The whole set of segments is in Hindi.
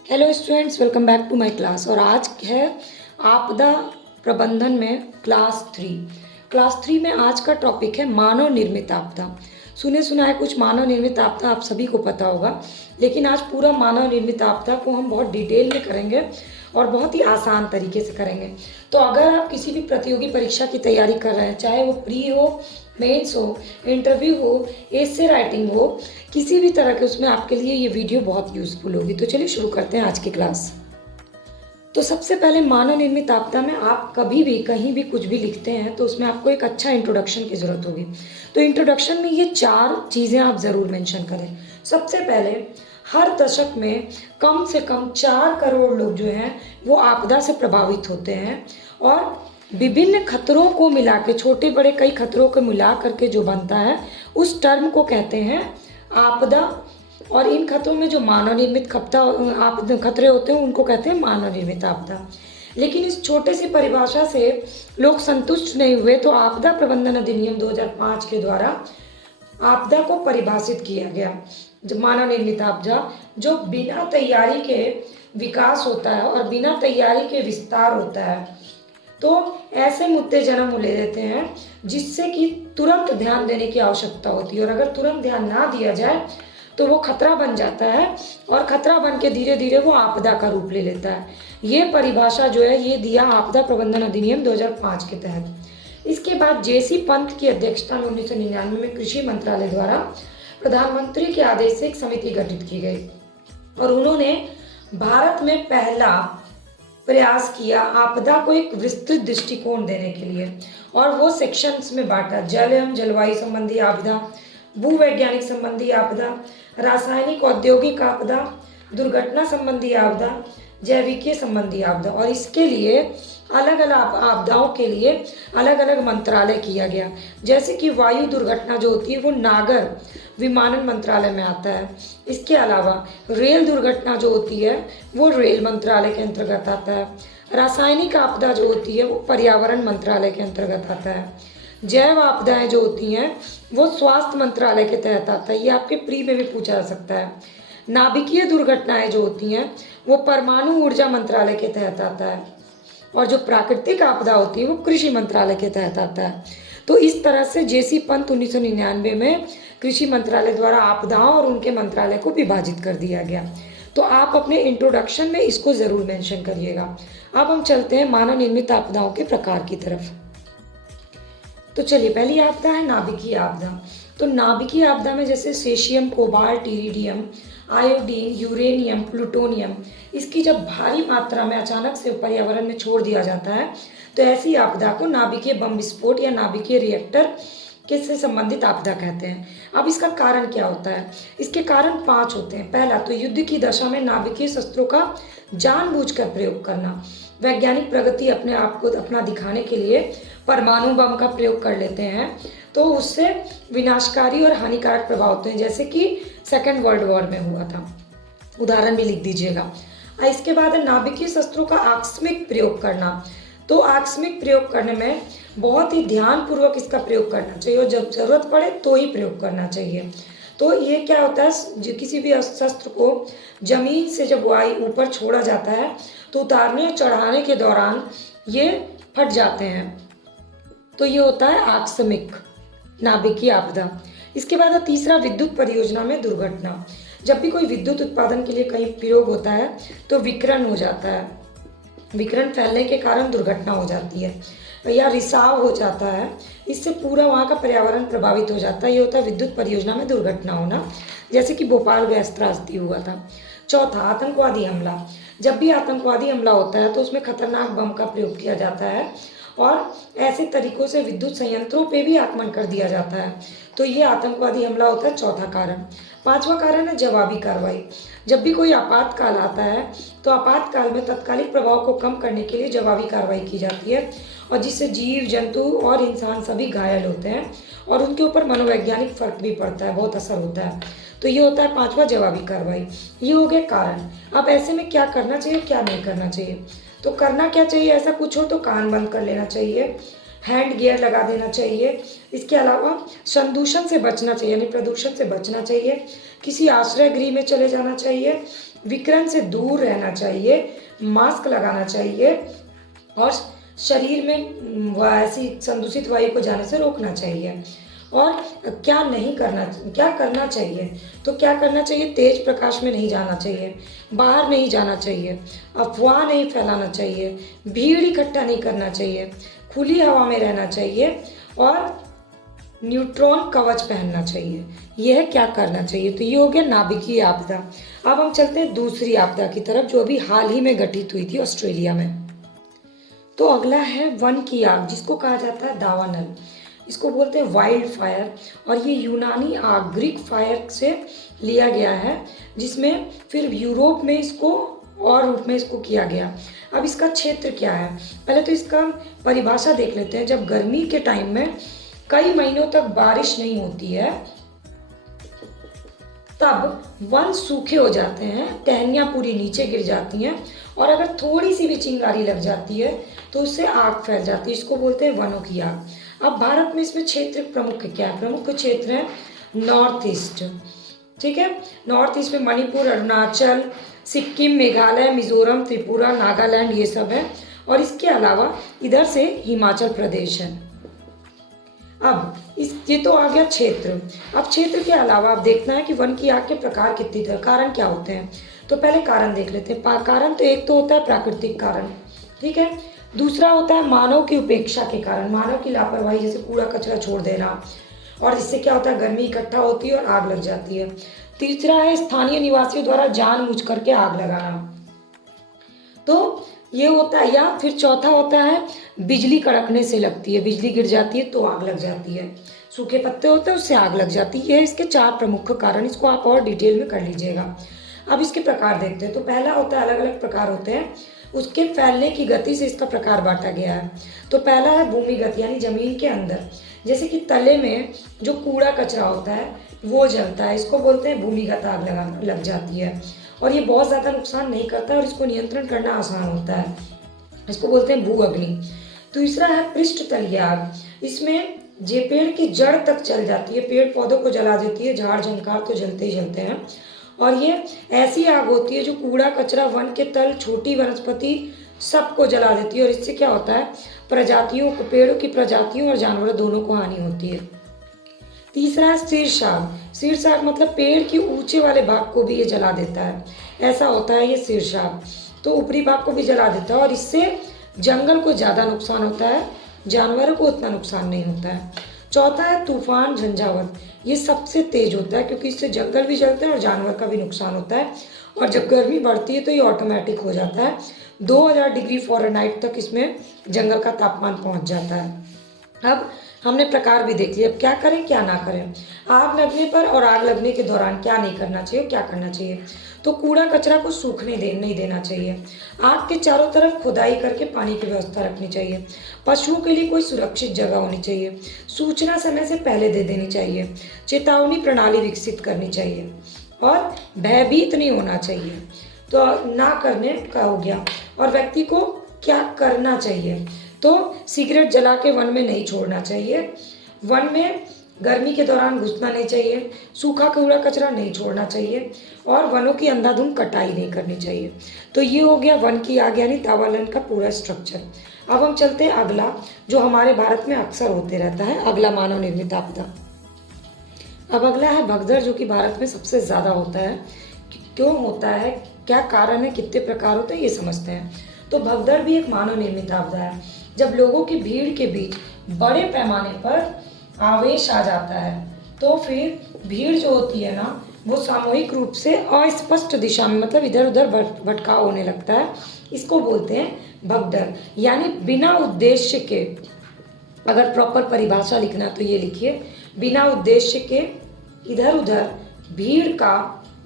Hello students, welcome back to my class. और आज है आपदा प्रबंधन में क्लास थ्री में आज का टॉपिक है मानव निर्मित आपदा। सुने सुना है कुछ मानव निर्मित आपदा आप सभी को पता होगा, लेकिन आज पूरा मानव निर्मित आपदा को हम बहुत डिटेल में करेंगे और बहुत ही आसान तरीके से करेंगे। तो अगर आप किसी भी प्रतियोगी परीक्षा की तैयारी कर रहे हैं, चाहे वो प्री हो, मेंस हो, इंटरव्यू हो, एसे राइटिंग हो, किसी भी तरह के उसमें आपके लिए ये वीडियो बहुत यूज़फुल होगी। तो चलिए शुरू करते हैं आज की क्लास। तो सबसे पहले मानव निर्मित आपदा में आप कभी भी कहीं भी कुछ भी लिखते हैं तो उसमें आपको एक अच्छा इंट्रोडक्शन की ज़रूरत होगी। तो इंट्रोडक्शन में ये 4 चीज़ें आप ज़रूर मेंशन करें। सबसे पहले, हर दशक में कम से कम 4 करोड़ लोग जो हैं वो आपदा से प्रभावित होते हैं, और विभिन्न खतरों को मिला के, छोटे बड़े कई खतरों को मिला करके जो बनता है उस टर्म को कहते हैं आपदा। और इन खतरों में जो मानव निर्मित खतरे होते हैं उनको कहते हैं मानव निर्मित आपदा। लेकिन इस छोटे सी परिभाषा से लोग संतुष्ट नहीं हुए, तो आपदा प्रबंधन अधिनियम 2005 के द्वारा आपदा को परिभाषित किया गया। जो मानव निर्मित आपदा जो बिना तैयारी के विकास होता है और बिना तैयारी के विस्तार होता है, तो ऐसे मुद्दे जन्म ले लेते हैं जिससे कि तुरंत ध्यान देने की आवश्यकता होती है, और अगर तुरंत ध्यान ना दिया जाए तो वो खतरा बन जाता है, और खतरा बन के धीरे धीरे वो आपदा का रूप ले लेता है। ये परिभाषा जो है ये दिया आपदा प्रबंधन अधिनियम 2005 के तहत। इसके बाद जेसी पंत की अध्यक्षता में 1999 में कृषि मंत्रालय द्वारा प्रधानमंत्री के आदेश से एक समिति गठित की गई, और उन्होंने भारत में पहला प्रयास किया आपदा को एक विस्तृत दृष्टिकोण देने के लिए, और वो सेक्शंस में बांटा। जल एवं जलवायु संबंधी आपदा, भूवैज्ञानिक संबंधी आपदा, रासायनिक औद्योगिक आपदा, दुर्घटना संबंधी आपदा, जैविकीय संबंधी आपदा। और इसके लिए अलग अलग आपदाओं के लिए अलग अलग मंत्रालय किया गया। जैसे कि वायु दुर्घटना जो होती है वो नागर विमानन मंत्रालय में आता है। इसके अलावा रेल दुर्घटना जो होती है वो रेल मंत्रालय के अंतर्गत आता है। रासायनिक आपदा जो होती है वो पर्यावरण मंत्रालय के अंतर्गत आता है। जैव आपदाएं जो होती हैं वो स्वास्थ्य मंत्रालय के तहत आता है। ये आपके प्री में भी पूछा जा सकता है। नाभिकीय दुर्घटनाएं जो होती हैं वो परमाणु ऊर्जा मंत्रालय के तहत आता है, और जो प्राकृतिक आपदा होती है वो कृषि मंत्रालय के तहत आता है। तो इस तरह से जेसी पंत 1999 में कृषि मंत्रालय द्वारा आपदाओं और उनके मंत्रालय को विभाजित कर दिया गया। तो आप अपने इंट्रोडक्शन में इसको ज़रूर मेंशन करिएगा। अब हम चलते हैं मानव निर्मित आपदाओं के प्रकार की तरफ। तो चलिए, पहली आपदा है नाभिकीय आपदा। तो नाभिकीय आपदा में जैसे caesium, cobalt, iridium, iodine, uranium, plutonium, इसकी जब भारी मात्रा में अचानक से पर्यावरण में छोड़ दिया जाता है तो ऐसी आपदा को नाभिकीय बम विस्फोट या नाभिकीय रिएक्टर के से संबंधित आपदा कहते हैं। अब इसका कारण क्या होता है? इसके कारण 5 होते हैं। पहला, तो युद्ध की दशा में नाभिकीय शस्त्रों का जानबूझकर प्रयोग करना। वैज्ञानिक प्रगति अपने आप को अपना दिखाने के लिए परमाणु बम का प्रयोग कर लेते हैं, तो उससे विनाशकारी और हानिकारक प्रभाव होते हैं, जैसे कि सेकेंड वर्ल्ड वॉर में हुआ था। उदाहरण भी लिख दीजिएगा। इसके बाद है नाभिकीय शस्त्रों का आकस्मिक प्रयोग करना। तो आकस्मिक प्रयोग करने में बहुत ही ध्यानपूर्वक इसका प्रयोग करना चाहिए, और जब जरूरत पड़े तो ही प्रयोग करना चाहिए। तो ये क्या होता है, जो किसी भी शस्त्र को जमीन से जब वायु ऊपर छोड़ा जाता है तो उतारने और चढ़ाने के दौरान ये फट जाते हैं। तो ये होता है आकस्मिक नाभिकीय आपदा। इसके बाद तीसरा, विद्युत परियोजना में दुर्घटना। जब भी कोई विद्युत उत्पादन के लिए कहीं प्रयोग होता है तो विकिरण हो जाता है। विकिरण फैलने के कारण दुर्घटना हो जाती है या रिसाव हो जाता है, इससे पूरा वहाँ का पर्यावरण प्रभावित हो जाता है। ये होता है विद्युत परियोजना में दुर्घटना होना, जैसे कि भोपाल गैस त्रासदी हुआ था। चौथा, आतंकवादी हमला। जब भी आतंकवादी हमला होता है तो उसमें खतरनाक बम का प्रयोग किया जाता है, और ऐसे तरीकों से विद्युत संयंत्रों पे भी आक्रमण कर दिया जाता है। तो ये आतंकवादी हमला होता है चौथा कारण। पांचवा कारण है जवाबी कार्रवाई। जब भी कोई आपातकाल आता है तो आपातकाल में तत्कालिक प्रभाव को कम करने के लिए जवाबी कार्रवाई की जाती है, और जिससे जीव जंतु और इंसान सभी घायल होते हैं, और उनके ऊपर मनोवैज्ञानिक फर्क भी पड़ता है, बहुत असर होता है। तो ये होता है पांचवा, जवाबी कार्रवाई। ये हो गए कारण। अब ऐसे में क्या करना चाहिए, क्या नहीं करना चाहिए? तो करना क्या चाहिए, ऐसा कुछ हो तो कान बंद कर लेना चाहिए, हैंड गियर लगा देना चाहिए। इसके अलावा संदूषण से बचना चाहिए, यानी प्रदूषण से बचना चाहिए। किसी आश्रय गृह में चले जाना चाहिए, विकिरण से दूर रहना चाहिए, मास्क लगाना चाहिए और शरीर में ऐसी संदूषित वायु को जाने से रोकना चाहिए। और क्या करना चाहिए, तो क्या करना चाहिए, तेज प्रकाश में नहीं जाना चाहिए, बाहर नहीं जाना चाहिए, अफवाह नहीं फैलाना चाहिए, भीड़ इकट्ठा नहीं करना चाहिए, खुली हवा में रहना चाहिए और न्यूट्रॉन कवच पहनना चाहिए। यह क्या करना चाहिए, तो ये हो गया नाभिकीय आपदा। अब हम चलते हैं दूसरी आपदा की तरफ, जो अभी हाल ही में घटित हुई थी ऑस्ट्रेलिया में। तो अगला है वन की आग, जिसको कहा जाता है दावानल, इसको बोलते हैं वाइल्ड फायर। और ये यूनानी आग, ग्रीक फायर से लिया गया है, जिसमें फिर यूरोप में इसको और रूप में इसको किया गया। अब इसका क्षेत्र क्या है, पहले तो इसका परिभाषा देख लेते हैं। जब गर्मी के टाइम में कई महीनों तक बारिश नहीं होती है, तब वन सूखे हो जाते हैं, टहनियाँ पूरी नीचे गिर जाती हैं और अगर थोड़ी सी भी चिंगारी लग जाती है तो उससे आग फैल जाती है। इसको बोलते हैं वनों की आग। अब भारत में इसमें क्षेत्र प्रमुख क्या है, प्रमुख क्षेत्र है नॉर्थ ईस्ट। ठीक है, नॉर्थ ईस्ट में मणिपुर, अरुणाचल, सिक्किम, मेघालय, मिजोरम, त्रिपुरा, नागालैंड, ये सब है। और इसके अलावा इधर से हिमाचल प्रदेश है। अब ये तो आ गया क्षेत्र। अब क्षेत्र के अलावा अब देखना है कि वन की आग के प्रकार कितनी तरह, कारण क्या होते हैं। तो पहले कारण देख लेते हैं। कारण तो एक तो होता है प्राकृतिक कारण, ठीक है। दूसरा होता है मानव की उपेक्षा के कारण, मानव की लापरवाही, जैसे कूड़ा कचरा छोड़ देना, और इससे क्या होता है, गर्मी इकट्ठा होती है और आग लग जाती है। तीसरा है स्थानीय निवासियों द्वारा जानबूझ करके आग लगाना, तो ये होता है। या फिर चौथा होता है बिजली कड़कने से लगती है, बिजली गिर जाती है तो आग लग जाती है, सूखे पत्ते होते हैं उससे आग लग जाती है। ये इसके 4 प्रमुख कारण, इसको आप और डिटेल में कर लीजिएगा। अब इसके प्रकार देखते हैं। तो पहला होता है, अलग अलग प्रकार होते हैं, उसके फैलने की गति से इसका प्रकार बांटा गया है। तो पहला है भूमिगत, यानी जमीन के अंदर, जैसे कि तले में जो कूड़ा कचरा होता है वो जलता है, इसको बोलते हैं भूमिगत आग लग जाती है। और ये बहुत ज़्यादा नुकसान नहीं करता और इसको नियंत्रण करना आसान होता है, इसको बोलते हैं भू अग्नि। दूसरा है पृष्ठ तलीय आग, इसमें जे पेड़ की जड़ तक चल जाती है, पेड़ पौधों को जला देती है, झाड़ झंकार तो जलते ही जलते हैं। और ये ऐसी आग होती है जो कूड़ा कचरा, वन के तल, छोटी वनस्पति सबको जला देती है। और इससे क्या होता है, प्रजातियों को, पेड़ों की प्रजातियों और जानवरों दोनों को हानि होती है। तीसरा है शीर्ष आग। शीर्ष आग मतलब पेड़ के ऊंचे वाले भाग को भी ये जला देता है, ऐसा होता है ये शीर्ष आग। तो ऊपरी भाग को भी जला देता है और इससे जंगल को ज़्यादा नुकसान होता है, जानवरों को उतना नुकसान नहीं होता है। चौथा है तूफान झंझावत, ये सबसे तेज होता है क्योंकि इससे जंगल भी जलते हैं और जानवर का भी नुकसान होता है। और जब गर्मी बढ़ती है तो ये ऑटोमेटिक हो जाता है, 2000 डिग्री फ़ारेनहाइट तक इसमें जंगल का तापमान पहुंच जाता है। अब हमने प्रकार भी देख लिया, अब क्या करें क्या ना करें। आग लगने पर और आग लगने के दौरान क्या नहीं करना चाहिए, क्या करना चाहिए। तो कूड़ा कचरा को सूखने नहीं देना चाहिए। आग के चारों तरफ खुदाई करके पानी की व्यवस्था रखनी चाहिए। पशुओं के लिए कोई सुरक्षित जगह होनी चाहिए। सूचना समय से पहले दे देनी चाहिए। चेतावनी प्रणाली विकसित करनी चाहिए और भयभीत नहीं होना चाहिए। तो ना करने का हो गया। और व्यक्ति को क्या करना चाहिए, तो सिगरेट जला के वन में नहीं छोड़ना चाहिए, वन में गर्मी के दौरान घुसना नहीं चाहिए, सूखा कूड़ा कचरा नहीं छोड़ना चाहिए और वनों की अंधाधुंध कटाई नहीं करनी चाहिए। तो ये हो गया वन की आग यानी दावानल का पूरा स्ट्रक्चर। अब हम चलते हैं अगला, जो हमारे भारत में अक्सर होते रहता है, अगला मानव निर्मित आपदा। अब अगला है भगदड़, जो कि भारत में सबसे ज़्यादा होता है। क्यों होता है, क्या कारण है, कितने प्रकार होते हैं, ये समझते हैं। तो भगदड़ भी एक मानव निर्मित आपदा है, जब लोगों की भीड़ के बीच बड़े पैमाने पर आवेश आ जाता है तो फिर भीड़ जो होती है ना, वो सामूहिक रूप से अस्पष्ट दिशा में, मतलब इधर उधर भटकाव होने लगता है। इसको बोलते हैं भगदड़, यानी बिना उद्देश्य के, अगर प्रॉपर परिभाषा लिखना तो ये लिखिए, बिना उद्देश्य के इधर उधर भीड़ का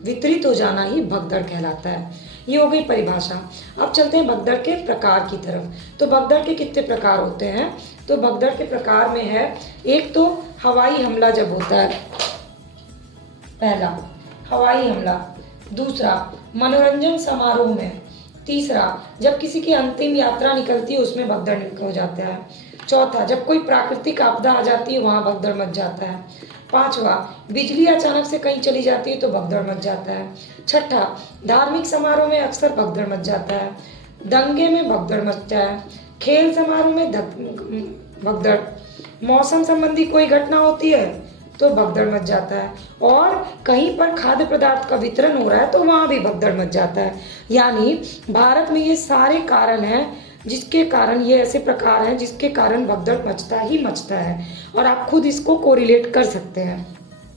वितरित हो जाना ही भगदड़ कहलाता है। ये हो गई परिभाषा। अब चलते हैं भगदड़ के प्रकार की तरफ। तो भगदड़ के कितने प्रकार होते हैं, तो भगदड़ के प्रकार में है, एक तो हवाई हमला जब होता है, पहला हवाई हमला, दूसरा मनोरंजन समारोह में, तीसरा जब किसी की अंतिम यात्रा निकलती है उसमें भगदड़ हो जाता है, चौथा, जब कोई प्राकृतिक आपदा आ जाती है वहाँ भगदड़ मच जाता है। पांचवा, बिजली अचानक से कहीं चली जाती है तो भगदड़ मच जाता है। छठा, धार्मिक समारोह में अक्सर भगदड़ मच जाता है। दंगे में भगदड़ मचता है। खेल समारोह में भगदड़। मौसम संबंधी कोई घटना होती है तो भगदड़ मच जाता है। और कहीं पर खाद्य पदार्थ का वितरण हो रहा है तो वहाँ भी भगदड़ मच जाता है। यानी भारत में ये सारे कारण हैं जिसके कारण, ये ऐसे प्रकार हैं जिसके कारण भगदड़ मचता ही मचता है, और आप खुद इसको कोरिलेट कर सकते हैं।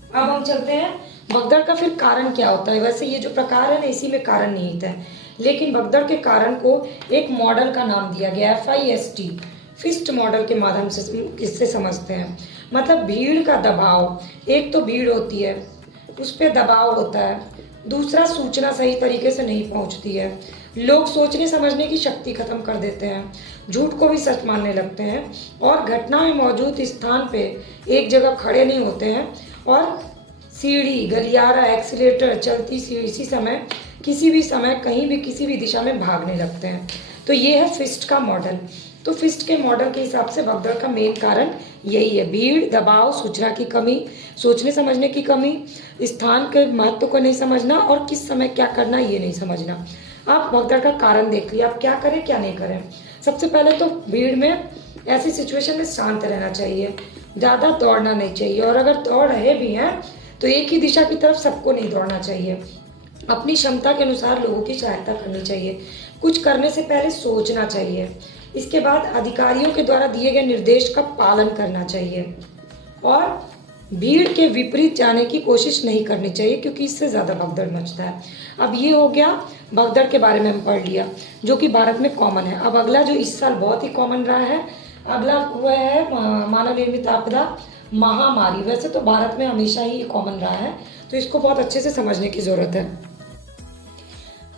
अब हम चलते हैं भगदड़ का फिर कारण क्या होता है। वैसे ये जो प्रकार है ना, इसी में कारण निहित है, लेकिन भगदड़ के कारण को एक मॉडल का नाम दिया गया FIST, फिस्ट मॉडल के माध्यम से इससे समझते हैं। मतलब भीड़ का दबाव, एक तो भीड़ होती है उस पर दबाव होता है, दूसरा सूचना सही तरीके से नहीं पहुंचती है, लोग सोचने समझने की शक्ति खत्म कर देते हैं, झूठ को भी सच मानने लगते हैं, और घटना में मौजूद स्थान पे एक जगह खड़े नहीं होते हैं, और सीढ़ी, गलियारा, एक्सीलेटर, चलती सीढ़ी इसी समय किसी भी समय कहीं भी किसी भी दिशा में भागने लगते हैं। तो ये है फिस्ट का मॉडल। तो फिस्ट के मॉडल के हिसाब से भगदड़ का मेन कारण यही है, भीड़, दबाव, सूचना की कमी, सोचने समझने की कमी, स्थान के महत्व को नहीं समझना, और किस समय क्या करना ये नहीं समझना। आप भगदड़ का कारण देख लिया, आप क्या करें क्या नहीं करें। सबसे पहले तो भीड़ में ऐसी सिचुएशन में शांत रहना चाहिए, ज़्यादा दौड़ना नहीं चाहिए, और अगर दौड़ रहे भी हैं तो एक ही दिशा की तरफ सबको नहीं दौड़ना चाहिए। अपनी क्षमता के अनुसार लोगों की सहायता करनी चाहिए। कुछ करने से पहले सोचना चाहिए। इसके बाद अधिकारियों के द्वारा दिए गए निर्देश का पालन करना चाहिए, और भीड़ के विपरीत जाने की कोशिश नहीं करनी चाहिए, क्योंकि इससे ज़्यादा भगदड़ मचता है। अब ये हो गया भगदड़ के बारे में हम पढ़ लिया, जो कि भारत में कॉमन है। अब अगला जो इस साल बहुत ही कॉमन रहा है, अगला वह है मानव निर्मित आपदा, महामारी। वैसे तो भारत में हमेशा ही कॉमन रहा है, तो इसको बहुत अच्छे से समझने की ज़रूरत है।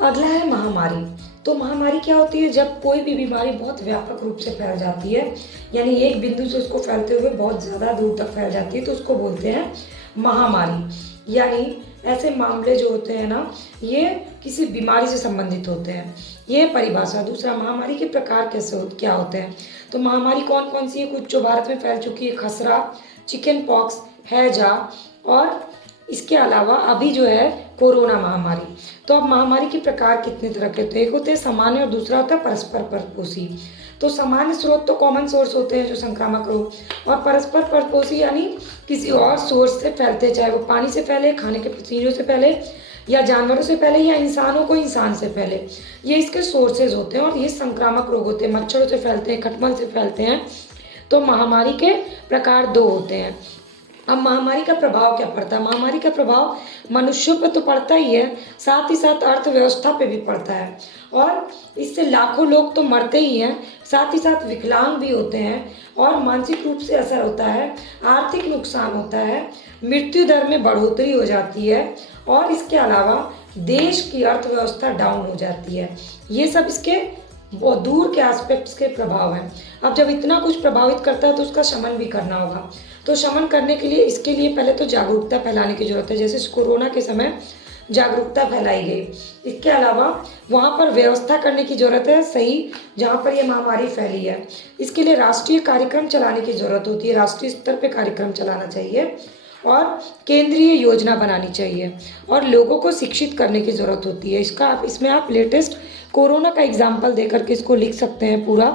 अगला है महामारी। तो महामारी क्या होती है? जब कोई भी बीमारी बहुत व्यापक रूप से फैल जाती है, यानी एक बिंदु से उसको फैलते हुए बहुत ज़्यादा दूर तक फैल जाती है, तो उसको बोलते हैं महामारी। यानी ऐसे मामले जो होते हैं ना, ये किसी बीमारी से संबंधित होते हैं। ये परिभाषा। दूसरा, महामारी के प्रकार क्या होते हैं? तो महामारी कौन कौन सी है? कुछ जो भारत में फैल चुकी है, खसरा, चिकन पॉक्स, हैजा, और इसके अलावा अभी जो है कोरोना महामारी। तो अब महामारी के प्रकार कितने तरह के होते हैं? एक होते हैं सामान्य, और दूसरा होता है परस्पर परपोषी। तो सामान्य स्रोत तो कॉमन सोर्स होते हैं जो संक्रामक रोग, और परस्पर परपोषी यानी किसी और सोर्स से फैलते हैं, चाहे वो पानी से फैले, खाने के चीज़ों से फैले, या जानवरों से फैले, या इंसानों को इंसान से फैले। ये इसके सोर्सेज होते हैं, और ये संक्रामक रोग होते हैं। मच्छरों से फैलते हैं, खटमल से फैलते हैं। तो महामारी के प्रकार दो होते हैं। अब महामारी का प्रभाव क्या पड़ता है? महामारी का प्रभाव मनुष्यों पर तो पड़ता ही है, साथ ही साथ अर्थव्यवस्था पे भी पड़ता है, और इससे लाखों लोग तो मरते ही हैं, साथ ही साथ विकलांग भी होते हैं, और मानसिक रूप से असर होता है, आर्थिक नुकसान होता है, मृत्यु दर में बढ़ोतरी हो जाती है, और इसके अलावा देश की अर्थव्यवस्था डाउन हो जाती है। ये सब इसके बहुत दूर के एस्पेक्ट्स के प्रभाव हैं। अब जब इतना कुछ प्रभावित करता है तो उसका शमन भी करना होगा। तो शमन करने के लिए, इसके लिए पहले तो जागरूकता फैलाने की जरूरत है, जैसे कोरोना के समय जागरूकता फैलाई गई। इसके अलावा वहाँ पर व्यवस्था करने की ज़रूरत है सही, जहाँ पर यह महामारी फैली है। इसके लिए राष्ट्रीय कार्यक्रम चलाने की ज़रूरत होती है, राष्ट्रीय स्तर पर कार्यक्रम चलाना चाहिए, और केंद्रीय योजना बनानी चाहिए, और लोगों को शिक्षित करने की ज़रूरत होती है। इसमें आप लेटेस्ट कोरोना का एग्जाम्पल दे करके इसको लिख सकते हैं पूरा,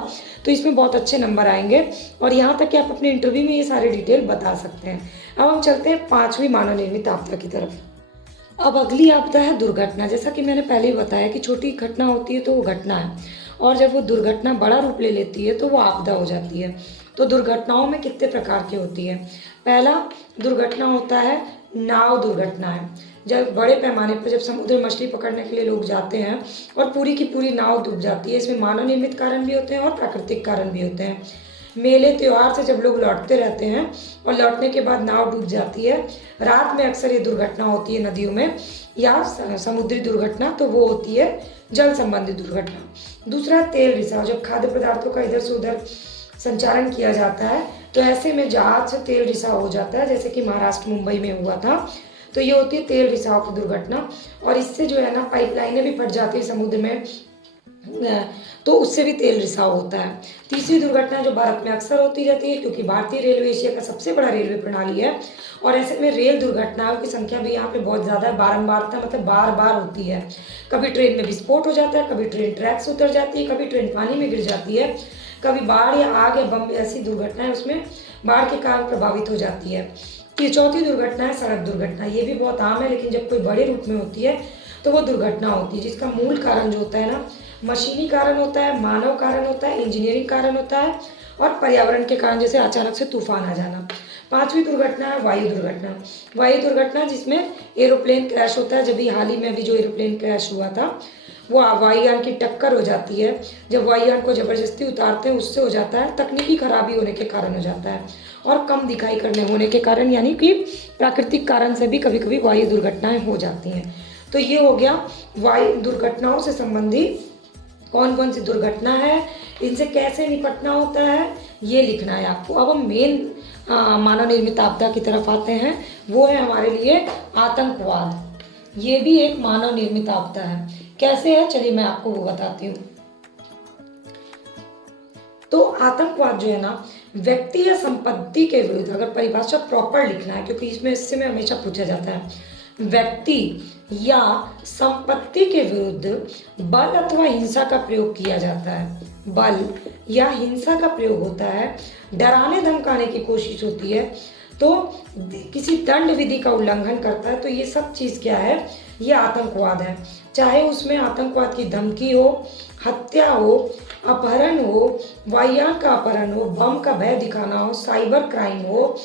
तो इसमें बहुत अच्छे नंबर आएंगे, और यहाँ तक कि आप अपने इंटरव्यू में ये सारे डिटेल बता सकते हैं। अब हम चलते हैं 5वीं मानव निर्मित आपदा की तरफ। अब अगली आपदा है दुर्घटना। जैसा कि मैंने पहले ही बताया कि छोटी घटना होती है तो वो घटना है, और जब वो दुर्घटना बड़ा रूप ले लेती है तो वो आपदा हो जाती है। तो दुर्घटनाओं में कितने प्रकार की होती है? पहला दुर्घटना होता है नाव दुर्घटना है। जब बड़े पैमाने पर जब समुद्र में मछली पकड़ने के लिए लोग जाते हैं और पूरी की पूरी नाव डूब जाती है। इसमें मानव निर्मित कारण भी होते हैं और प्राकृतिक कारण भी होते हैं। मेले त्योहार से जब लोग लौटते रहते हैं और लौटने के बाद नाव डूब जाती है, रात में अक्सर ये दुर्घटना होती है नदियों में या समुद्री दुर्घटना, तो वो होती है जल संबंधी दुर्घटना। दूसरा तेल रिसाव, जब खाद्य पदार्थों का इधर से उधर संचारण किया जाता है तो ऐसे में जहाज से तेल रिसाव हो जाता है, जैसे कि महाराष्ट्र मुंबई में हुआ था। तो ये होती है तेल रिसाव की दुर्घटना, और इससे जो है ना पाइपलाइनें भी फट जाती है समुद्र में, तो उससे भी तेल रिसाव होता है। तीसरी दुर्घटना जो भारत में अक्सर होती रहती है, क्योंकि भारतीय रेलवे एशिया का सबसे बड़ा रेलवे प्रणाली है और ऐसे में रेल दुर्घटनाओं की संख्या भी यहाँ पे बहुत ज़्यादा है। बारंबारता मतलब बार बार होती है। कभी ट्रेन में विस्फोट हो जाता है, कभी ट्रेन ट्रैक से उतर जाती है, कभी ट्रेन पानी में गिर जाती है, कभी बाढ़ या आग या बम ऐसी दुर्घटनाएं उसमें बाढ़ के कारण प्रभावित हो जाती है। कि चौथी दुर्घटना है सड़क दुर्घटना। ये भी बहुत आम है, लेकिन जब कोई बड़े रूप में होती है तो वो दुर्घटना होती है, जिसका मूल कारण जो होता है ना, मशीनी कारण होता है, मानव कारण होता है, इंजीनियरिंग कारण होता है और पर्यावरण के कारण, जैसे अचानक से तूफान आ जाना। पांचवी दुर्घटना है वायु दुर्घटना। वायु दुर्घटना जिसमें एरोप्लेन क्रैश होता है। जब भी हाल ही में अभी जो एरोप्लेन क्रैश हुआ था, वो वायुयान की टक्कर हो जाती है। जब वायुयान को ज़बरदस्ती उतारते हैं उससे हो जाता है, तकनीकी खराबी होने के कारण हो जाता है और कम दिखाई करने होने के कारण, यानी कि प्राकृतिक कारण से भी कभी कभी वायु दुर्घटनाएं हो जाती हैं। तो ये हो गया वायु दुर्घटनाओं से संबंधित कौन कौन सी दुर्घटना है, इनसे कैसे निपटना होता है, ये लिखना है आपको। अब हम मेन मानव निर्मित आपदा की तरफ आते हैं। वो है हमारे लिए आतंकवाद। ये भी एक मानव निर्मित आपदा है। कैसे है, चलिए मैं आपको वो बताती हूँ। तो आतंकवाद जो है ना, व्यक्ति या संपत्ति के विरुद्ध, अगर परिभाषा प्रॉपर लिखना है, क्योंकि इसमें इससे में हमेशा पूछा जाता है, व्यक्ति या संपत्ति के विरुद्ध बल अथवा हिंसा का प्रयोग किया जाता है। बल या हिंसा का प्रयोग होता है, डराने धमकाने की कोशिश होती है, तो किसी दंड विधि का उल्लंघन करता है, तो ये सब चीज़ क्या है, ये आतंकवाद है। चाहे उसमें आतंकवाद की धमकी हो, हत्या हो, अपहरण हो, वायुयान का अपहरण हो, बम का भय दिखाना हो, साइबर क्राइम हो,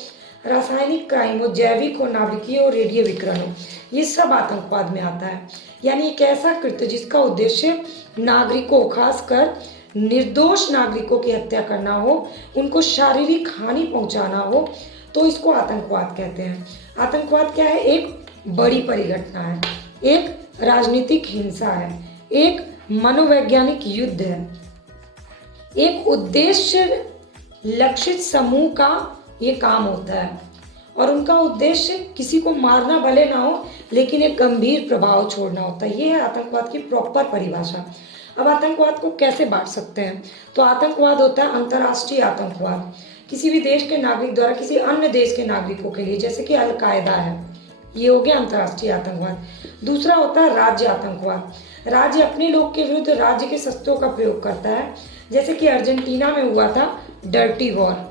रासायनिक क्राइम हो, जैविक हो, नाभिकीय हो, रेडियो विकिरण हो, ये सब आतंकवाद में आता है। यानी एक ऐसा कृत्य जिसका उद्देश्य नागरिकों, खासकर निर्दोष नागरिकों की हत्या करना हो, उनको शारीरिक हानि पहुंचाना हो, तो इसको आतंकवाद कहते हैं। आतंकवाद क्या है, एक बड़ी परिघटना है, एक राजनीतिक हिंसा है, एक मनोवैज्ञानिक युद्ध है, एक उद्देश्य लक्षित समूह का ये काम होता है और उनका उद्देश्य किसी को मारना भले ना हो, लेकिन एक गंभीर प्रभाव छोड़ना होता है। ये है आतंकवाद की प्रॉपर परिभाषा। अब आतंकवाद को कैसे बांट सकते हैं, तो आतंकवाद होता है अंतर्राष्ट्रीय आतंकवाद, किसी भी देश के नागरिक द्वारा किसी अन्य देश के नागरिकों के लिए, जैसे कि अल-कायदा है, ये हो गया अंतर्राष्ट्रीय आतंकवाद। दूसरा होता है राज्य आतंकवाद। राज्य अपने लोग के विरुद्ध राज्य के शस्त्रों का प्रयोग करता है, जैसे कि अर्जेंटीना में हुआ था डर्टी वॉर।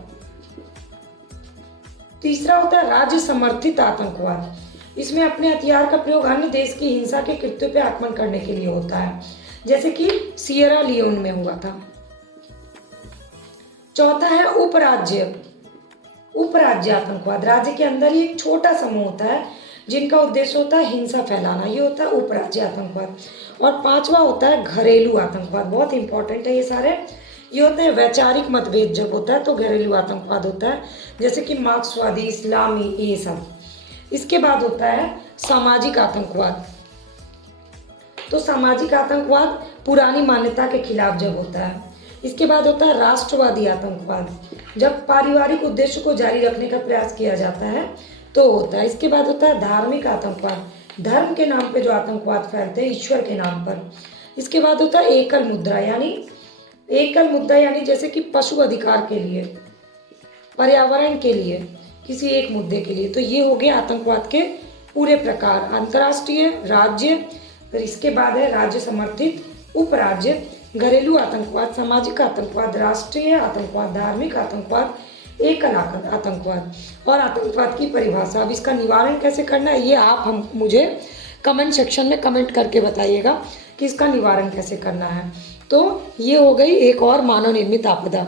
तीसरा होता है राज्य समर्थित आतंकवाद। इसमें अपने हथियार का प्रयोग अन्य देश की हिंसा के कृत्यों पर आक्रमण करने के लिए होता है, जैसे कि सियरा लियोन में हुआ था। चौथा है उपराज्य आतंकवाद। राज्य के अंदर ही एक छोटा समूह होता है जिनका उद्देश्य होता है हिंसा फैलाना, ये होता है उपराज्य आतंकवाद। और पांचवा होता है घरेलू आतंकवाद, बहुत इंपॉर्टेंट है ये सारे। ये होते हैं वैचारिक मतभेद जब होता है तो घरेलू आतंकवाद होता है, जैसे कि मार्क्सवादी, इस्लामी, ये सब। इसके बाद होता है सामाजिक आतंकवाद। तो सामाजिक आतंकवाद पुरानी मान्यता के खिलाफ जब होता है। इसके बाद होता है राष्ट्रवादी आतंकवाद, जब पारिवारिक उद्देश्य को जारी रखने का प्रयास किया जाता है तो होता है। इसके बाद होता है धार्मिक आतंकवाद, धर्म के नाम पे जो आतंकवाद फैलते हैं ईश्वर के नाम पर। इसके बाद होता है एकल मुद्दा, यानी जैसे कि पशु अधिकार के लिए, पर्यावरण के लिए, किसी एक मुद्दे के लिए। तो ये हो गया आतंकवाद के पूरे प्रकार, अंतर्राष्ट्रीय, राज्य, फिर इसके बाद है राज्य समर्थित, उपराज्य, घरेलू आतंकवाद, सामाजिक आतंकवाद, राष्ट्रीय आतंकवाद, धार्मिक आतंकवाद, एकल आतंकवाद। और आतंकवाद की परिभाषा, अब इसका निवारण कैसे करना है ये आप मुझे कमेंट सेक्शन में कमेंट करके बताइएगा कि इसका निवारण कैसे करना है। तो ये हो गई एक और मानव निर्मित आपदा।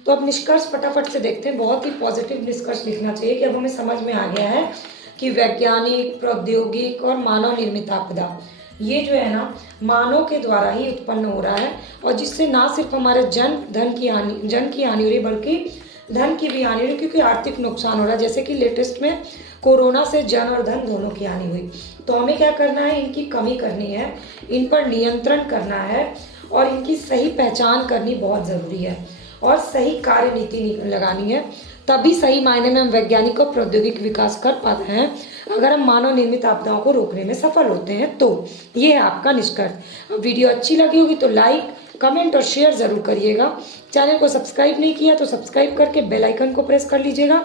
तो अब निष्कर्ष फटाफट से देखते हैं, बहुत ही पॉजिटिव निष्कर्ष लिखना चाहिए कि अब हमें समझ में आ गया है कि वैज्ञानिक, प्रौद्योगिक और मानव निर्मित आपदा ये जो है ना मानव के द्वारा ही उत्पन्न हो रहा है, और जिससे ना सिर्फ हमारे जन की हानि हो रही, बल्कि धन की भी हानि हो रही, क्योंकि आर्थिक नुकसान हो रहा है। जैसे कि लेटेस्ट में कोरोना से जन और धन दोनों की हानि हुई। तो हमें क्या करना है, इनकी कमी करनी है, इन पर नियंत्रण करना है और इनकी सही पहचान करनी बहुत ज़रूरी है और सही कार्य नीति लगानी है, तभी सही मायने में हम वैज्ञानिक और प्रौद्योगिक विकास कर पाते हैं। अगर हम मानव निर्मित आपदाओं को रोकने में सफल होते हैं तो। ये है आपका निष्कर्ष। अब वीडियो अच्छी लगी होगी तो लाइक, कमेंट और शेयर ज़रूर करिएगा। चैनल को सब्सक्राइब नहीं किया तो सब्सक्राइब करके बेल आइकन को प्रेस कर लीजिएगा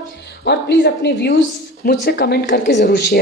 और प्लीज़ अपने व्यूज़ मुझसे कमेंट करके ज़रूर शेयर